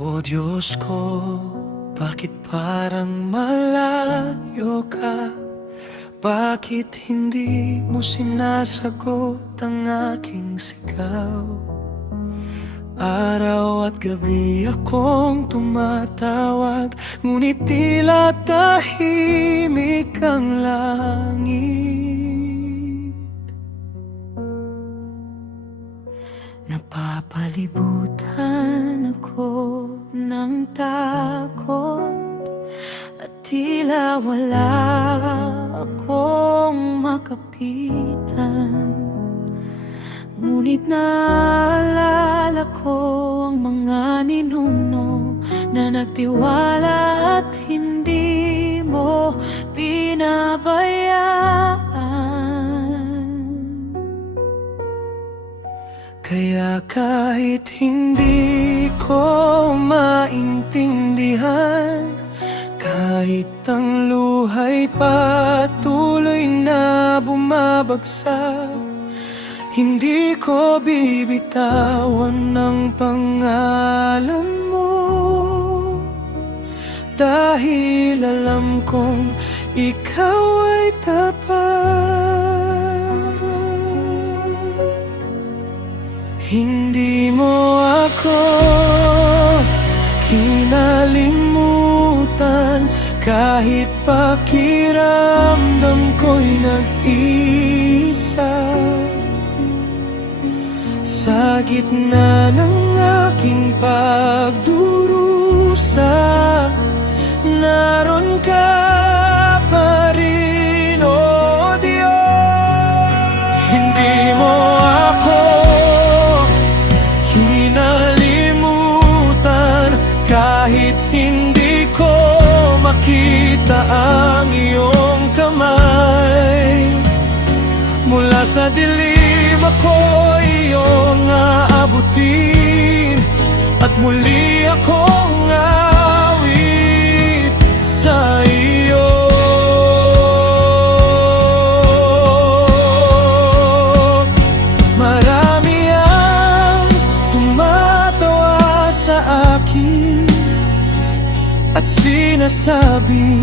O Diyos ko, bakit parang malayo ka? Bakit hindi mo sinasagot ang aking sigaw? Araw at gabi akong tumatawag, ngunit tila tahimik ang langit. Napapalibutan ako ng takot at tila wala akong makapitan. Ngunit naalala ko ang mga ninuno na nagtiwala at hindi mo pinabayaan. Kaya kahit hindi ko maintindihan, kahit ang luha'y patuloy na bumabagsak, hindi ko bibitawan ng pangalan mo, dahil alam kong ikaw ay tapat. Hindi mo ako kinalimutan, kahit pakiramdam ko'y nag-iisa. Sa gitna ng aking pagdurusa, naroon ka pa rin, O Diyos. Hindi mo ako kinalimutan, kahit hindi ko makita ang iyong kamay. Mula sa dilim ako iyong aabutin, at muli akong awit sa iyo. Marami ang tumatawa sa akin at sinasabi,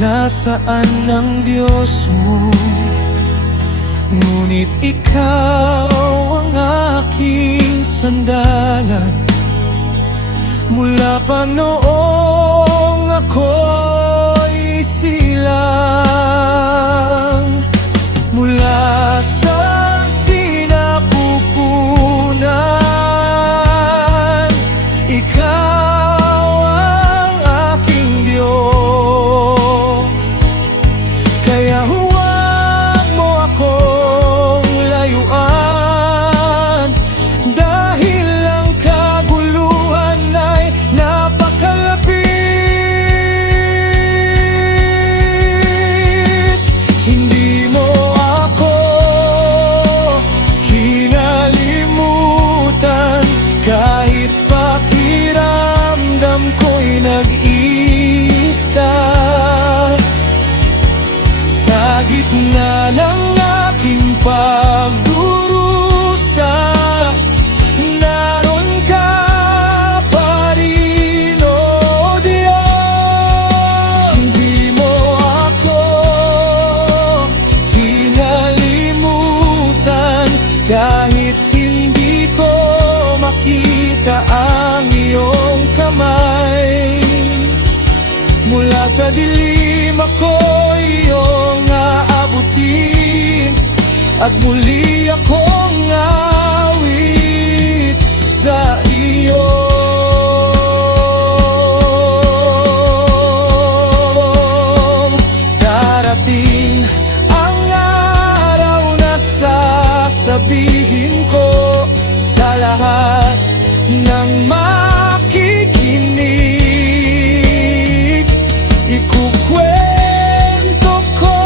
nasaan ang Diyos mo? Ngunit ikaw ang aking sandalan, mula pa noong ako'y silang. Mula sa sinapupunan, ikaw ang aking Diyos. Kaya huwag mo akong layuan, dahil ang kaguluhan ay napakalapit. Hindi mo ako kinalimutan, kahit pakiramdam ko'y nag-isa. Sa gitna ng aking pagdurusa, naroon ka pa rin, O Diyos. Hindi mo ako kinalimutan, kahit hindi ko makita ang iyong kamay. Mula sa dilim ako iyong aabutin, at muli akong awit sa iyo. Darating ang araw na sasabihin ko sa lahat ng makikinig, ikukwento ko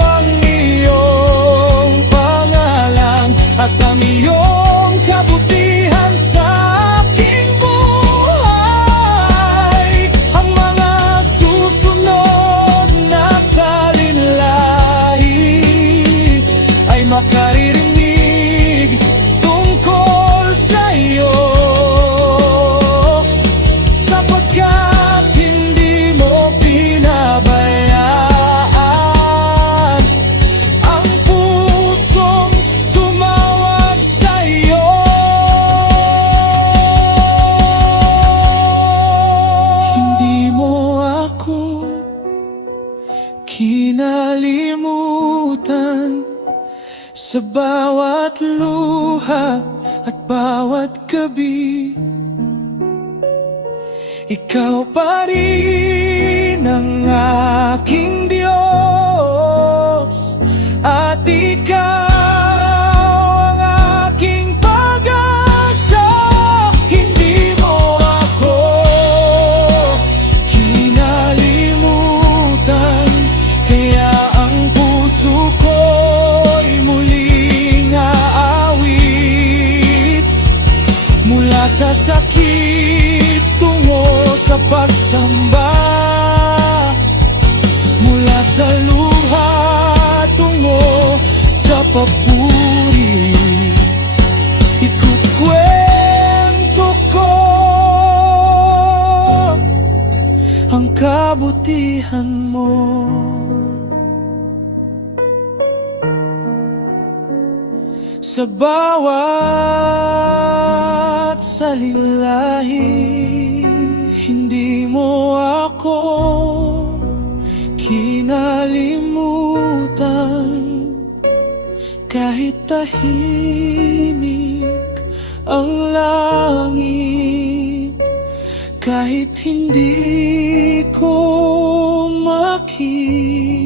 ang iyong pangalan at ang iyong kabutihan sa aking buhay. Ang mga susunod na salinlahi ay makaririnig tungkol sa iyo. Sa bawat luha at bawat gabi, ikaw pa rin ang aking Diyos, at ikaw ang aking pag-asa. Hindi mo ako kinalimutan, kaya ang puso ko'y muling aawit. Mula sa sakit tungo sa pagsamba, mula sa luha tungo sa papuri, ikukwento ko ang kabutihan mo. Sa bawat salilahim, hindi mo ako kinalimutan. Kahit tahimik ang langit, kahit hindi ko makita,